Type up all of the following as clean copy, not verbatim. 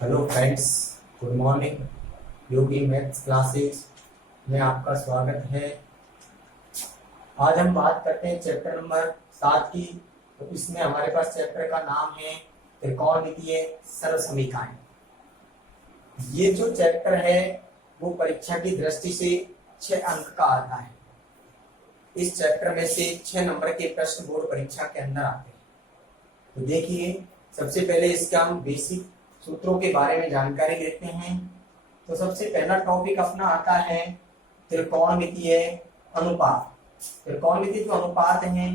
Hello friends, good morning. Yogi maths classes में आपका स्वागत है। आज हम बात करते हैं चैप्टर नंबर 7 की। तो इसमें हमारे पास चैप्टर का नाम है त्रिकोणमितीय सरल समीकरण। ये जो चैप्टर है वो परीक्षा की दृष्टि से 6 अंक का आता है। इस चैप्टर में से 6 नंबर के प्रश्न बोर्ड परीक्षा के अंदर आते हैं। तो देखिए, सबसे पहले इसका हम बेसिक सूत्रों के बारे में जानकारी लेते हैं। तो सबसे पहला टॉपिक अपना आता है त्रिकोणमितीय अनुपात। त्रिकोणमितीय जो अनुपात हैं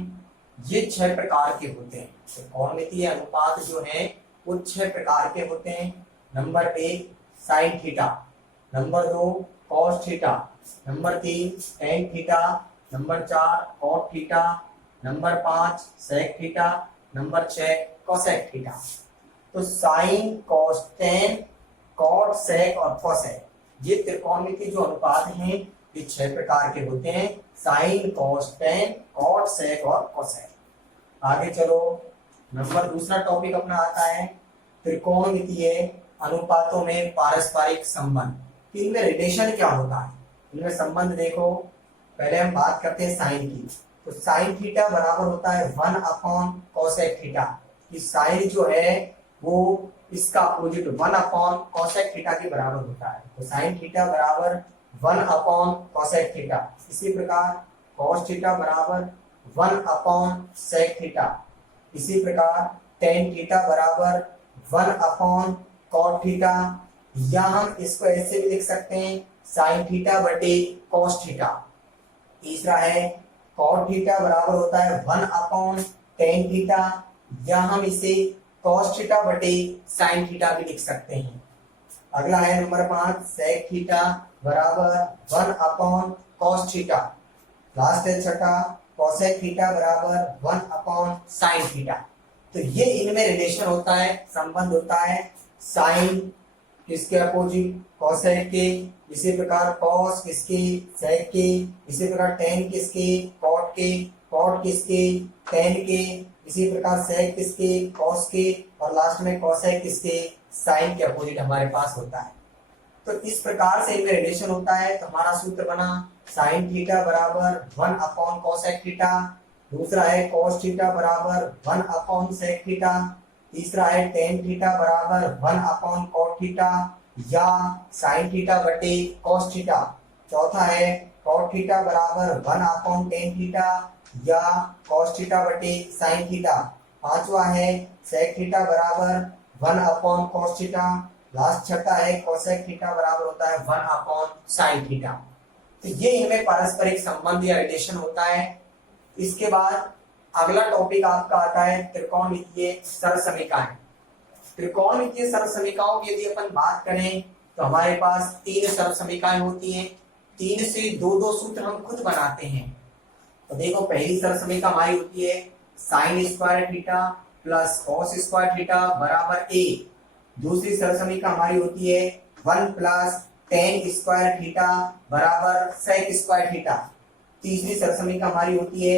ये 6 प्रकार के होते हैं। त्रिकोणमितीय अनुपात जो है वो 6 प्रकार के होते हैं। Number 1 sine theta, number 2 cos theta, number 3 tan theta, number 4 cot theta, number 5 sec theta, number 6 cosec theta. तो sine, cos, tan, cot, sec और कोसेक, ये त्रिकोणमितीय जो अनुपात हैं ये 6 प्रकार के होते हैं। Sign, cos, tan, cot, sec और कोसेक। आगे चलो, दूसरा टॉपिक अपना आता है त्रिकोणमितीय अनुपातों में पारस्परिक संबंध। इनमें रिलेशन क्या होता है, इनमें संबंध देखो। पहले हम बात करते हैं साइन की। तो साइन थीटा बराबर होता है 1 अपॉन कोसेक थीटा। कि साइन जो है वो इसका अपोजिट 1 अपॉन कोसेक थीटा के बराबर होता है। तो साइन थीटा बराबर 1 अपॉन कोसेक थीटा। इसी प्रकार कॉस थीटा बराबर 1 अपॉन सेक थीटा। इसी प्रकार टेन थीटा बराबर 1 अपॉन कॉट थीटा, या हम इसको ऐसे भी लिख सकते हैं साइन थीटा बटे कॉस थीटा। तीसरा है कॉट थीटा बराबर होता है 1 अपॉन टेन थीटा, या हम इसे कॉस थीटा बटे साइन थीटा भी लिख सकते हैं। अगला है नंबर 5 सेक थीटा बराबर 1 अपॉन कॉस थीटा। लास्ट है छठा कोसेक थीटा बराबर 1 अपॉन साइन थीटा। तो ये इनमें रिलेशन होता है, संबंध होता है। साइन किसके अपोजिट, कोसेक के। इसी प्रकार कॉस किसके, सेक के। इसी प्रकार टेन किसके, कॉट के। कॉट किसके, टेन के। इसी प्रकार सेक किसके, कॉस के। और लास्ट में कोसेक किसके, साइन के अपोजिट हमारे पास होता है। तो इस प्रकार से इनमें रिलेशन होता है। तो हमारा सूत्र बना साइन थीटा बराबर 1 अपॉन कोसेक थीटा। दूसरा है कॉस थीटा बराबर 1 अपॉन सेक थीटा। तीसरा है टेन थीटा बराबर 1 अपॉन कॉट थीटा, या साइन थीटा बटे कॉस थीटा। चौथा है कॉट थीटा बराबर 1 अपॉन टेन थीटा, या कॉस थीटा बटे साइन थीटा। पांचवा है सेक थीटा बराबर 1 अपॉन कॉस थीटा। लास्ट छठा है कोसेक थीटा बराबर होता है 1 अपॉन साइन थीटा। तो ये इनमें पारस्परिक संबंध या रिलेशन होता है। इसके बाद अगला टॉपिक आपका आता है त्रिकोणमितीय सरल समीकरण। त्रिकोणमितीय सरल समीकरणों की यदि अपन बात करें तो हमारे पास 3 सरल समीकरण होती हैं। 3 से 2-2 सूत्र हम खुद बनाते हैं। तो देखो, पहली सरल समीकरण हमारी होती है sine square theta plus cos square theta बराबर a। दूसरी सरल समीकरण हमारी होती है 1 प्लस टेन स्क्वायर थीटा बराबर सेक स्क्वायर थीटा। तीसरी सरल समीकरण हमारी होती है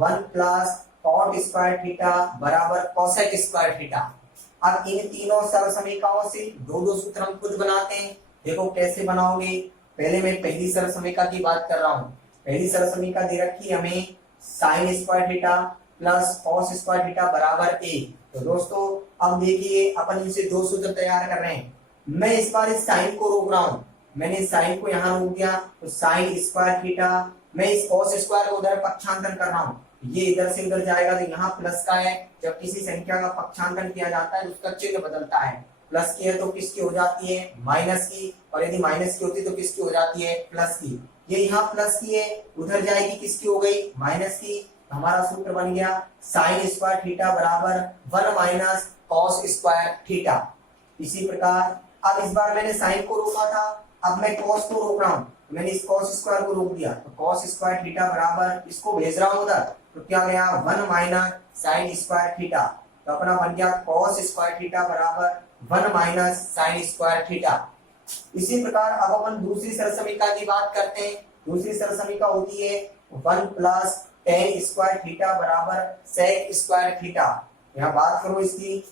1 प्लस कॉट स्क्वायर थीटा बराबर कोसेक स्क्वायर थीटा। अब इन तीनों सरल समीकरणों से 2-2 सूत्र हम खुद बनाते हैं। देखो कैसे बनाओगे। पहले मैं पहली सरल समीकरण की बात कर रहा हूँ। पहली सरल समीकरण दे रखी है हमें sine square theta plus cos square theta बराबर a। तो दोस्तों अब देखिए, अपन इनसे 2 सूत्र तैयार कर रहे हैं। मैं इस बार इस साइन को रोक रहा हूँ। मैंने साइन को यहाँ रोक दिया तो साइन स्क्वायर थीटा। मैं इस कॉस स्क्वायर को उधर पक्षांतरण कर रहा हूँ। ये इधर से उधर जाएगा तो यहाँ प्लस का है। जब किसी संख्या का पक्षांतरण किया जाता है तो उसका चिन्ह बदलता है। प्लस की है तो किसकी हो जाती है, माइनस की। और यदि माइनस की होती तो किसकी हो जाती है, प्लस की। ये यहाँ प्लस की है, उधर जाएगी किसकी हो गई, माइनस की। हमारा सूत्र बन गया साइन स्क्वायर थीटा बराबर 1 माइनस कॉस स्क्वायर थीटा। इसी प्रकार अब इस बार मैंने साइन को रोका था, अब मैं कॉस को रोक रहा हूँ। मैंने इस कॉस स्क्वायर को रोक दिया तो कॉस स्क्वायर थीटा बराबर, इसको भेज रहा हूँ उधर, तो क्या गया 1 माइनस साइन स्क्वायर थीटा। तो अपना बन गया कॉस स्क्वायर थीटा बराबर 1 माइनस साइन स्क्वायर थीटा। इसी प्रकार अब अपन दूसरी सरल समीकरण की बात करते हैं। दूसरी सरल समीकरण होती है 1 प्लस टेन स्क्वायर थीटा बराबर सेक स्क्वायर थीटा। यहाँ बात करो इसकी,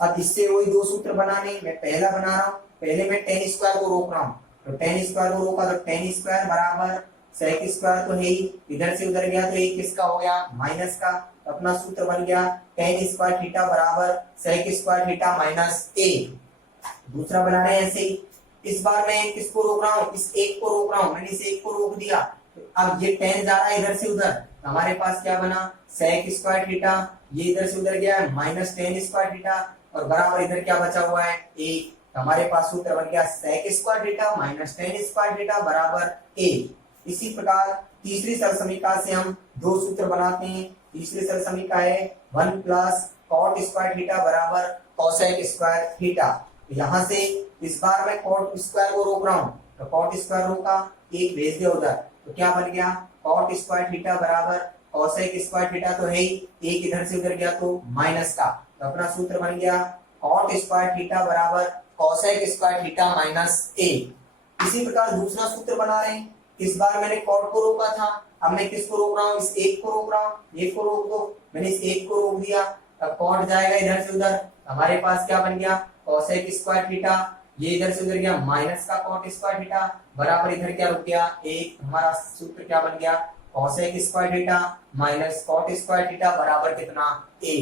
अब इससे वही दो सूत्र बनाने, मैं पहला बना रहा हूँ, पहले मैं टेन स्क्वायर को रोक रहा हूँ, तो टेन स्क्वायर को रोका तो टेन स्क्वायर बराबर सेक स्क्वायर तो है ही, इधर से उधर गया तो ये किसका हो गया, माइनस का। अपना सूत्र बन गया टेन स्क्वायर थीटा बराबर सेक स्क्वायर थीटा माइनस ए। दूसरा बना रहे हैं ऐसे ही, इस बार मैं किसको रोक रहा हूँ, इस एक को रोक रहा हूँ, मैंने इस एक को रोक दिया, अब ये टेन जा रहा है इधर से उधर, हमारे पास क्या बना सेक स्क्वायर थीटा, ये इधर से उधर गया है माइनस टेन स्क्वायर थीटा, और बराबर इधर क्या बचा हुआ है एक, हमारे पास सूत्र बन गया sec square theta minus tan square theta बराबर ए। इसी प्रकार तीसरी सरल समीकरण से हम दो सूत्र बनाते हैं। तीसरी सरल समीकरण है 1 प्लस कॉट स्क्वायर थीटा बराबर कोसेक स्क्वायर थीटा। यहाँ से इस बार मैं कॉट स्क्वायर को रोक रहा हूँ, तो कॉट स्क्वायर रोका, एक भेज दिया उधर, तो क्या बन गया कॉट स्क्वायर थीटा बराबर कोसेक स्क्वायर थीटा तो है ही, एक इधर से उधर गया तो माइनस का, तो अपना सूत्र बन गया कॉट स्क्वायर थीटा बराबर कोसेक स्क्वायर थीटा माइनस ए। इसी प्रकार दूसरा सूत्र बना रहे हैं, इस बार मैंने कॉट को रोका था, अब मैं किसको रोक रहा हूँ, इस एक को रोक रहा हूँ, एक को रोक दो, मैंने इस एक को रोक दिया, अब कॉट जाएगा इधर से उधर, हमारे पास क्या बन गया कोसेक स्क्वायर थीटा, ये इधर से उधर गया माइनस का कॉट स्क्वायर थीटा बराबर इधर क्या रुक गया एक, हमारा सूत्र क्या बन गया cosec square theta minus cot square theta बराबर कितना ए।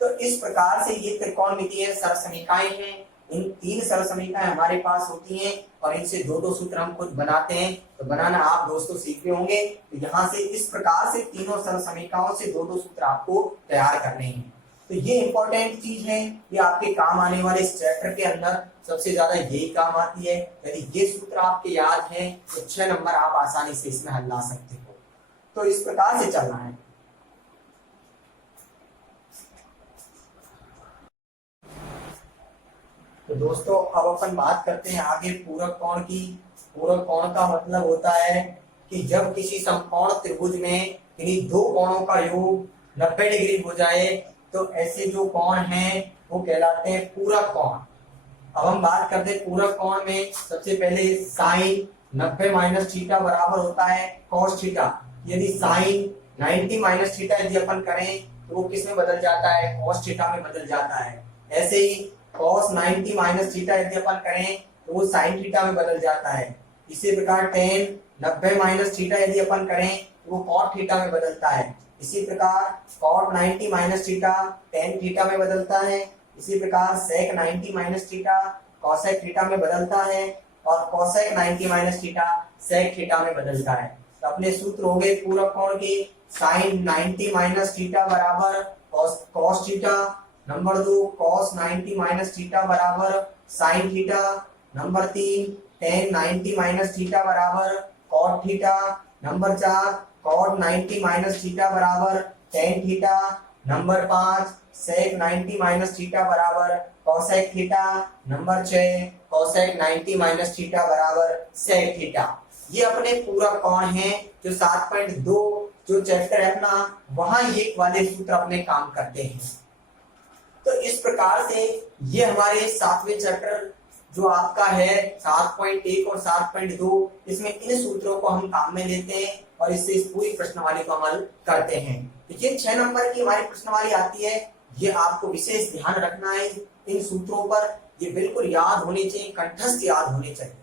तो इस प्रकार से ये त्रिकोणमितीय सरल समीकरण हैं। इन तीन सरल समीकरण हमारे पास होती हैं और इनसे दो दो सूत्र हम खुद बनाते हैं, तो बनाना आप दोस्तों सीख रहे होंगे। तो यहाँ से इस प्रकार से तीनों सरल समीकरणों से दो दो सूत्र आपको तैयार करने हैं। तो ये इंपॉर्टेंट चीज है, ये आपके काम आने वाले इस चैप्टर के अंदर सबसे ज्यादा यही काम आती है। यदि ये सूत्र आपके याद हैं तो 6 नंबर आप आसानी से इसमें हल ला सकते हो। तो इस प्रकार से चलना है। तो दोस्तों अब अपन बात करते हैं आगे पूरक कोण की। पूरक कोण का मतलब होता है कि जब किसी समकोण त्रिभुज में किन्हीं दो कोणों का योग 90 डिग्री हो जाए तो ऐसे जो कोण हैं वो कहलाते हैं पूरक कोण। अब हम बात करते हैं पूरक कोण में सबसे पहले साइन 90 माइनस थीटा बराबर होता है कॉस थीटा। यदि साइन 90 माइनस थीटा यदि अपन करें तो वो किस में बदल जाता है, कॉस थीटा में बदल जाता है। ऐसे ही कॉस 90 माइनस थीटा यदि अपन करें तो वो साइन थीटा में बदल जाता है। इसी प्रकार टेन 90 माइनस थीटा यदि अपन करें तो वो कॉट थीटा में बदलता है। इसी प्रकार cot 90 minus theta tan theta में बदलता है। इसी प्रकार sec 90 minus theta cosec theta में बदलता है और cosec 90 minus theta sec theta में बदलता है। तो अपने सूत्र हो गए पूरक कोण के, साइन 90 माइनस थीटा बराबर cos theta, number 2 cos 90 minus theta बराबर sine theta, number 3 tan 90 minus theta बराबर cot theta, number 4 cot 90 minus theta बराबर tan theta, number 5 sec 90 minus theta बराबर cosec theta, number 6 cosec 90 minus theta बराबर sec theta. ये अपने पूरक कोण हैं जो 7.2 जो चैप्टर है अपना वहां ये वाले सूत्र अपने काम करते हैं। तो इस प्रकार से ये हमारे 7वें चैप्टर जो आपका है 7.1 और 7.2 इसमें इन सूत्रों को हम काम में लेते हैं और इससे इस पूरी प्रश्नावली को अमल करते हैं। तो ये 6 नंबर की हमारी प्रश्नावली आती है, ये आपको विशेष ध्यान रखना है इन सूत्रों पर, ये बिल्कुल याद होने चाहिए, कंठस्थ याद होने चाहिए।